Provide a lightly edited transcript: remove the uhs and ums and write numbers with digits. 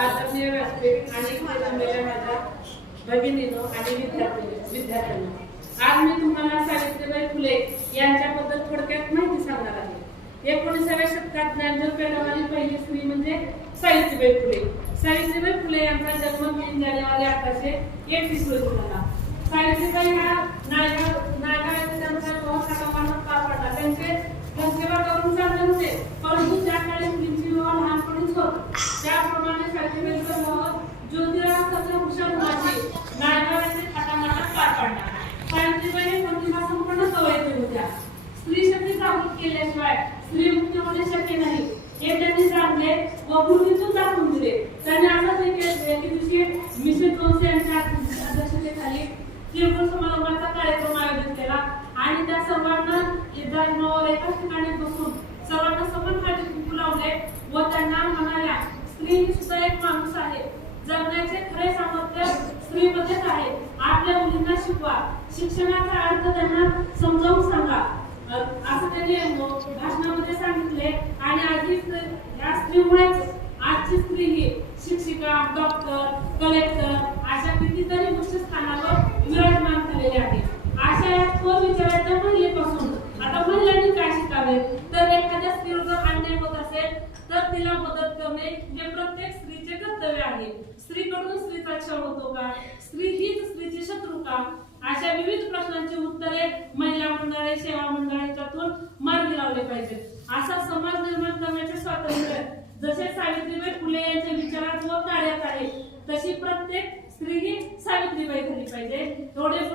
आदरणीय व्यासपीठ आणि जमलेल्या माझ्या भगिनीनो आणि विद्यार्थ्यांनो, आज मी तुम्हाला सावित्रीबाई फुले यांच्याबद्दल थोडक्यात माहिती सांगणार आहे. 19व्या शतकात ज्ञानदेव पेडगावची पहिली स्त्री म्हणजे सावित्रीबाई फुले. सावित्रीबाई फुले यांचा जन्म 3 जानेवारी 1831 रोजी झाला. सावित्रीबाई ह्या नायगाव येथे त्यांचा विवाह पार पडला. त्यांचे करून चालले होते, परंतु त्या काळी मुलींची विवाह लहानपणीच होत. त्याप्रमाणे सावित्रीबाईंचा विवाह ज्योतिराव चंद्रभूषण मुलाची नायगाव येथे थाटामाटात पार पडला. सावित्रीबाई प्रतिभासंपन्न सवयीच्या होत्या. स्त्री शक्ती जागृत केल्याशिवाय स्त्री मुक्त होणे शक्य नाही हे त्यांनी जाणले व कृतीतून दाखवून दिले. त्यांनी असंच एके दिवशी मिशन जोन्स यांच्या अध्यक्षतेखाली किरकोळ समारंभाचा कार्यक्रम आयोजित केला आणि त्या सर्वांना एकाच ठिकाणी बसून सर्वांना समान हाती कुंकू लावले व त्यांना म्हणाल्या, स्त्री ही सुद्धा एक माणूस आहे. जगण्याचे खरे सामर्थ्य स्त्रीमध्येच आहे. आपल्या मुलींना शिकवा, शिक्षणाचा अर्थ त्यांना समजावून सांगा असं त्यांनी भाषणामध्ये सांगितले. आणि आधी या स्त्रीमुळेच आजची स्त्री ही शिक्षिका, डॉक्टर, कलेक्टर अशा कितीतरी उच्च स्थानावर विराजमान झालेली आहे. अशा या थोर विचाराच्या महिलेपासून आता महिलांनी काय शिकावे, तर एखाद्या स्त्रीवर अन्याय होत असेल तर तिला मदत करणे हे प्रत्येक स्त्रीचे कर्तव्य आहे. स्त्रीकडून स्त्रीचा छळ होतो का? स्त्री हीच स्त्रीची शत्रू का? अशा विविध प्रश्नांची उत्तरे महिला मंडळे, सेवा मंडळाच्यातून मार्गी लावले पाहिजेत. असा समाज निर्माण करण्याचे स्वातंत्र्य जसे सावित्रीबाई फुले यांच्या विचारात व कार्यात आहे, तशी प्रत्येक स्त्री ही सावित्रीबाई झाली पाहिजे. एवढे